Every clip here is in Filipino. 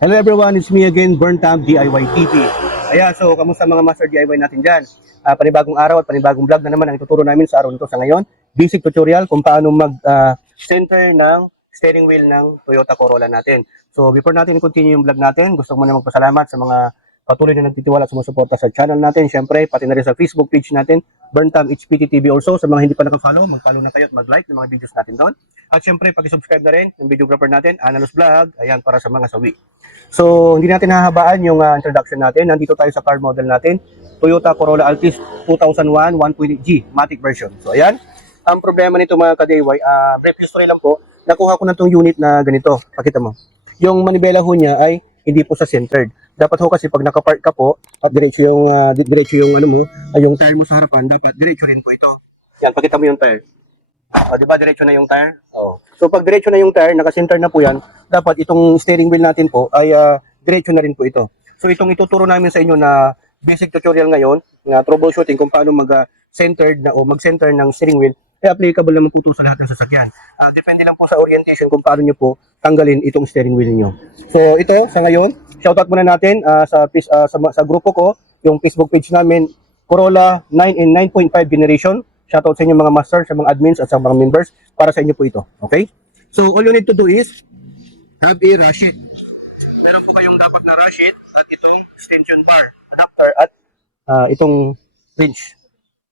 Hello everyone, it's me again, Burntam DIY TV. Ayan, so kamusta mga master DIY natin dyan? Panibagong araw at panibagong vlog na naman ang ituturo namin sa araw nito sa ngayon. Basic tutorial kung paano mag-center ng steering wheel ng Toyota Corolla natin. So before natin i-continue yung vlog natin, gusto ko muna magpasalamat sa mga patuloy na nagtitiwala at sumusuporta sa channel natin. Siyempre, pati na rin sa Facebook page natin, Burntam HPT TV also. Sa mga hindi pa nakapollow, mag-follow na kayo at mag-like ng mga videos natin doon. At siyempre, pag-subscribe na rin ng videographer natin, Analos Vlog, ayan, para sa mga sawi. So, hindi natin hahabaan yung introduction natin. Nandito tayo sa car model natin, Toyota Corolla Altis 2001 1.8G Matic version. So, ayan. Ang problema nito mga ka-DIY, brief history lang po, nakuha ko na itong unit na ganito. Pakita mo. Yung manibela ho niya ay hindi po sa centered. Dapat ho kasi pag nakapark ka po at diretso yung ano mo, ay yung tire mo sa harapan, dapat diretso rin po ito. Yan, pakita mo yung tire. O, di ba diretso na yung tire? Oh. So pag diretso na yung tire, naka-center na po yan, dapat itong steering wheel natin po ay diretso na rin po ito. So itong ituturo namin sa inyo na basic tutorial ngayon, na troubleshooting kung paano mag-centered na o mag-center ng steering wheel, ay applicable naman po ito sa lahat ng sasakyan. Depende lang po sa orientation kung paano nyo po tanggalin itong steering wheel niyo. So ito sa ngayon, shoutout muna natin sa grupo ko, yung Facebook page namin, Corolla 9 and 9.5 generation. Shoutout sa inyo mga master, sa mga admins at sa mga members, para sa inyo po ito. Okay? So all you need to do is have a ratchet. Meron po kayong dapat na ratchet at itong extension bar, adapter at itong wrench.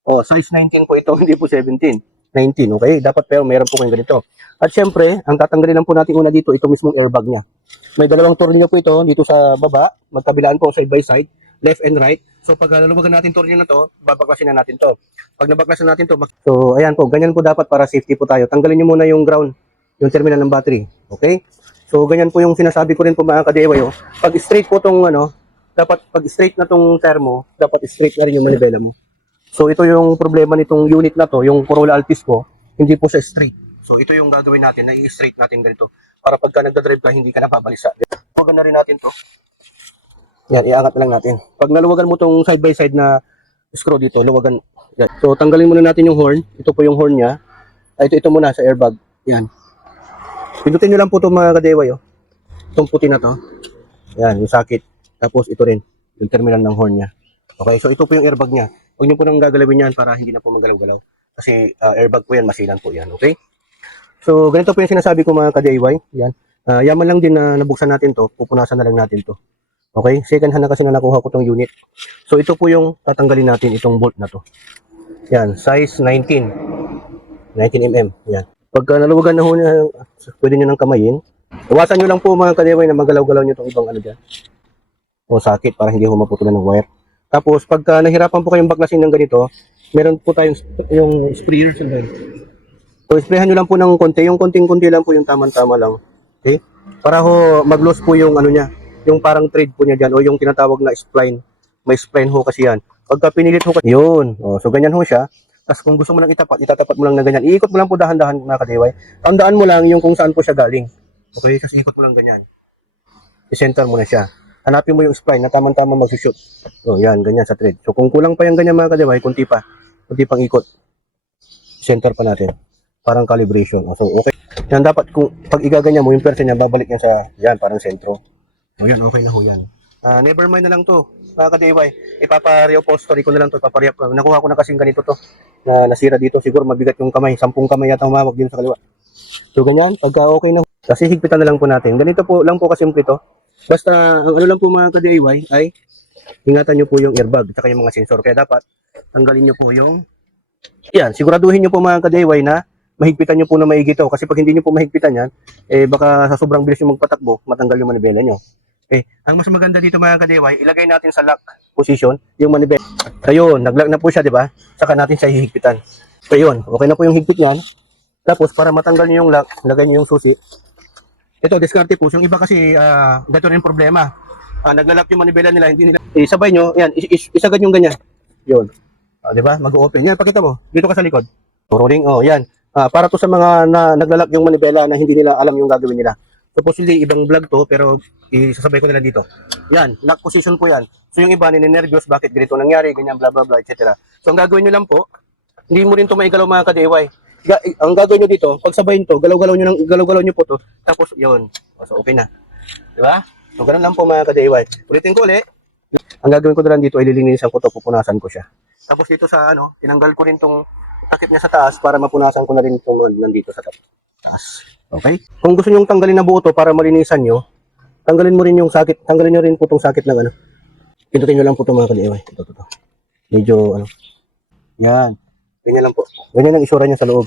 Oh, size 19 po ito, hindi po 17. 19, okay? Dapat pero meron po kayong ganito. At syempre, ang tatanggalin lang po natin una dito, ito mismong airbag niya. May dalawang tornilyo po ito dito sa baba, magkabilaan po side by side, left and right. So pag luluwagan natin tornilyo na to, babaklasin na natin to. Pag nabaklasin natin to, so ayan po, ganyan po dapat para safety po tayo. Tanggalin niyo muna yung ground, yung terminal ng battery. Okay? So ganyan po yung sinasabi ko rin po mga ka-DIY. Pag straight po tong dapat pag straight na tong termo, dapat straight na rin yung manibela mo. So ito yung problema nitong unit na to, yung Corolla Altis ko, hindi po siya straight. So ito yung gagawin natin, na i-straight natin ganito. Para pagka nagdadrive ka, hindi ka napabalisa. Luwagan na rin natin to. Yan, iangat na lang natin. Pag naluwagan mo tong side by side na screw dito, luwagan. Yan. So tanggalin muna natin yung horn. Ito po yung horn niya. Ito muna sa airbag. Yan. Pindutin nyo lang po itong mga ka-DIY. Itong puti na to. Yan, yung socket. Tapos ito rin, yung terminal ng horn niya. Okay, so ito po yung airbag niya. Huwag niyo po nang gagalawin yan para hindi na po magalaw-galaw. Kasi airbag po yan, masilan po yan. Okay? So, ganito po yung sinasabi ko mga ka-DIY. Yan. Yaman lang din na nabuksan natin to. Pupunasan na lang natin to. Okay? Second hand na kasi na nakuha ko tong unit. So, ito po yung tatanggalin natin itong bolt na to. Yan. Size 19. 19mm. Yan. Pagka naluwagan na ho niya, pwede nyo nang kamayin. Iwasan nyo lang po mga ka-DIY na magalaw-galaw nyo itong ibang ano dyan. O sakit para hindi ho maputulan ng wire. Tapos, pagka nahirapan po kayong baklasin ng ganito, meron po tayong yung sprayer. So, sprayan nyo lang po ng konti. Yung konting-konti lang po yung tamang-tama lang. Okay? Para ho mag-loss po yung ano niya, yung parang thread po niya dyan, o yung tinatawag na spline. May spline ho kasi yan. Pagka pinilit ho, yun. O, so, ganyan ho siya. Tapos, kung gusto mo lang itatapat mo lang na ganyan. Iikot mo lang po dahan-dahan mga ka-DIY. Tandaan mo lang yung kung saan po siya galing. Okay? Kasi ikot mo lang ganyan. I-center mo na siya. Hanapin mo yung spline na tamang-tama mag-shoot. So, yan, ganyan sa thread. So, kung kulang pa yung ganyan mga ka-DIY, kunti pang ikot. Center pa natin. Parang calibration. So, okay. Yan, dapat kung pag igaganyan mo, yung person niya, babalik niya sa, yan, parang sentro. So, yan, okay na ho yan. Never mind na lang to, mga ka-DIY. Ipapa-reupholstery ko na lang to, nakuha ko na kasing ganito to, na nasira dito. Siguro mabigat yung kamay. 10 kamay yata humawak dito sa kaliwa. So, ganyan, pagka okay na. Kasi higpitan na lang po natin. Ganito po lang po kasi simple to. Basta, ang ano lang po mga ka-DIY ay ingatan nyo po yung airbag at yung mga sensor. Kaya dapat, tanggalin nyo po yung yan, siguraduhin nyo po mga ka-DIY na mahigpitan nyo po na maigi to. Kasi pag hindi nyo po mahigpitan yan, baka sa sobrang bilis nyo magpatakbo, matanggal yung manibela nyo. Okay. Ang mas maganda dito mga ka-DIY, ilagay natin sa lock position yung manibela. Ayun, nag-lock na po siya, di ba? Saka natin siya hihigpitan. Ayun, okay na po yung higpit yan. Tapos, para matanggal nyo yung lock, lagay nyo yung susi. Ito, diskarte po. Yung iba kasi, dito rin problema. Naglalak yung manibela nila, hindi nila. Sabay nyo, yan, isagad yung ganyan. Yun. Di ba? Mag-open. Yan, pakita mo. Dito ka sa likod. Rolling, yan. Para to sa mga naglalak yung manibela na hindi nila alam yung gagawin nila. Supposedly, ibang vlog to, pero isasabay ko nila dito. Yan, lock position po yan. So yung iba, ninenervyos, bakit ganito nangyari, ganyan, blah, blah, blah, etc. So ang gagawin nyo lang po, hindi mo rin to maigalaw mga ka-DIY. Ang gagawin nyo dito, pag sabayin to, galaw-galaw nyo po to, tapos yun. So okay na. Di ba? So, ganun lang po mga ka-DIY. Ulitin ko ulit. Ang gagawin ko na lang dito ay lilinisan ko to, pupunasan ko siya. Tapos dito sa tinanggal ko rin tong takip niya sa taas para mapunasan ko na rin itong nandito sa taas. Okay? Kung gusto niyo tanggalin na buo to para malinisan nyo, tanggalin mo rin yung sakit, tanggalin nyo rin po itong sakit ng Pindutin nyo lang po ito mga ka-DIY. Ito. Medyo yan. Ganyan lang po. Ganyan ang isura niya sa loob.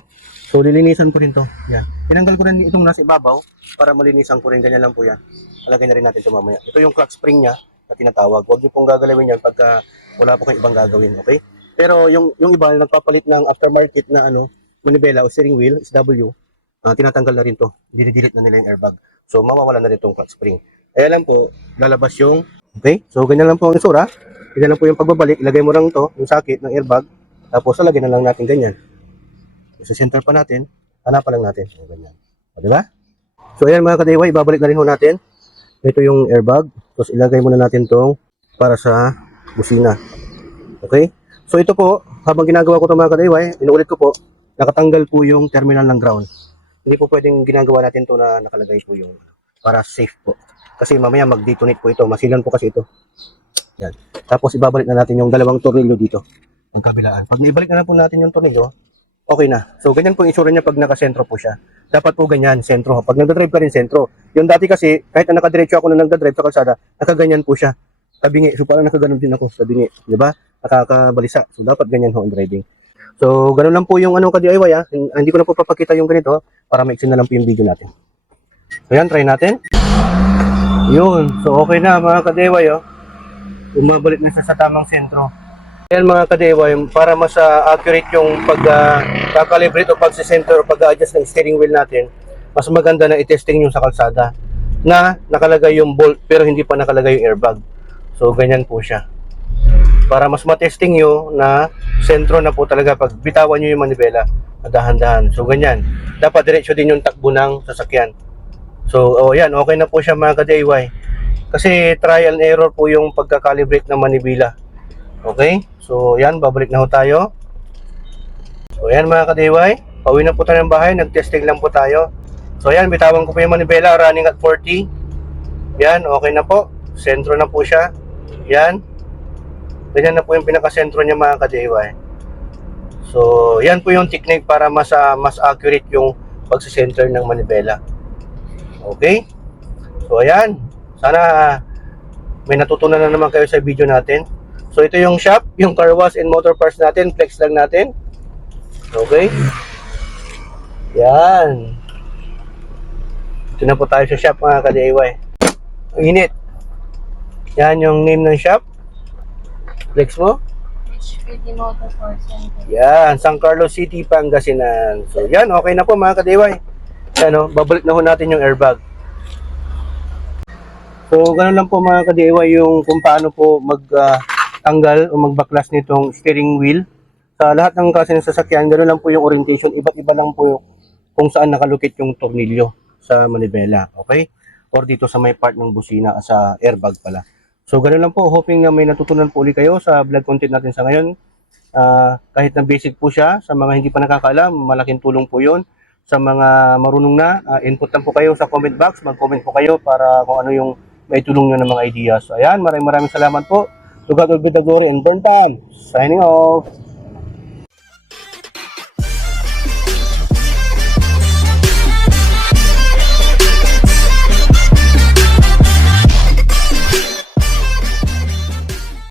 So, lilinisan ko rin to. Yan. Tinanggal ko rin itong nasa ibabaw para malinisan ko rin. Ganyan lang po yan. Alagay na rin natin ito mamaya. Ito yung clutch spring niya na tinatawag. Huwag niyo pong gagalawin yan pagka wala po kayong ibang gagawin. Okay? Pero yung iba nagpapalit ng aftermarket na manibela o steering wheel, SW, tinatanggal na rin to. Dinidelete na nila yung airbag. So, mawawala na rin itong clutch spring. Kaya lang po, lalabas yung, okay? So, ganyan lang po ang isura. Ganyan lang po yung pagbabalik. Ilagay mo lang to, yung sakit ng airbag. Tapos, lagyan na lang natin ganyan. Sa center pa natin, hanapan lang natin. So, ganyan. O, diba? So, ayan mga ka-DIY, ibabalik na rin ho natin. Ito yung airbag. Tapos, ilagay muna natin tong para sa busina. Okay? So, ito po, habang ginagawa ko ito mga ka-DIY, inuulit ko po, nakatanggal po yung terminal ng ground. Hindi po pwedeng ginagawa natin to na nakalagay po yung para safe po. Kasi mamaya mag-detonate po ito. Masilan po kasi ito. Yan. Tapos ibabalik na natin yung dalawang tornilyo dito. Ang kabilaan. Pag naibalik na po natin yung tornilyo, okay na. So ganyan po yung itsura niya pag nakasentro po siya. Dapat po ganyan, sentro. Pag nagdadrive ka rin, sentro. Yung dati kasi, kahit na nakadiretso ako na nagdadrive sa kalsada, nakaganyan po siya. Tabingi. So parang nakaganon din ako sa bingi. Diba? Nakakabalisa. So dapat ganyan ho ang driving. So ganun lang po yung ka-DIY ha. Hindi ko na po papakita yung ganito para maiksin na lang po yung video natin. So yan, try natin. Yun. So okay na mga ka-DIY Bumabalik na siya sa tamang sentro. Yan mga ka-DIY, para mas accurate yung pag-calibrate o pag-center o pag-adjust ng steering wheel natin, mas maganda na i-testing nyo sa kalsada na nakalagay yung bolt pero hindi pa nakalagay yung airbag. So ganyan po siya. Para mas matesting nyo na sentro na po talaga pag bitawan nyo yung manibela, dahan-dahan. So ganyan. Dapat diretso din yung takbo ng sasakyan. So yan, okay na po siya mga ka-DIY. Kasi trial and error po yung pagka-calibrate ng manibela. Okay? So yan, babalik na ho tayo. So yan mga ka-DIY, pauwi na po tayo ng bahay, nag-testing lang po tayo. So yan, bitawan ko po yung manibela, running at 40. Yan, okay na po. Sentro na po siya. Yan. Ganyan na po yung pinaka-sentro niya mga ka-DIY. So yan po yung technique para mas accurate yung pag-center ng manibela. Okay? So ayan. Sana may natutunan na naman kayo sa video natin. So ito yung shop, yung car wash and motor parts natin. Flex lang natin. Okay? Yan. Ito na po tayo sa shop mga ka-DIY. Ang init. Yan yung name ng shop. Flex mo. HPD Motor Parts Center. Yan, San Carlos City, Pangasinan. So yan, okay na po mga ka-DIY. Yan babalik na ho natin yung airbag. So ganun lang po mga ka-DIY yung kung paano po magtanggal o magbaklas nitong steering wheel. Sa lahat ng klase ng sasakyan, ganun lang po yung orientation. Iba't iba lang po yung kung saan nakalukit yung tornilyo sa manibela. Okay? Or dito sa may part ng busina, sa airbag pala. So ganun lang po. Hoping na may natutunan po ulit kayo sa vlog content natin sa ngayon. Kahit na basic po siya, sa mga hindi pa nakakaalam, malaking tulong po yun. Sa mga marunong na, input lang po kayo sa comment box. Mag-comment po kayo para kung ano yung may tulong nyo ng mga ideas. So, ayan, maraming salamat po. To God will be the glory and burn time. Signing off.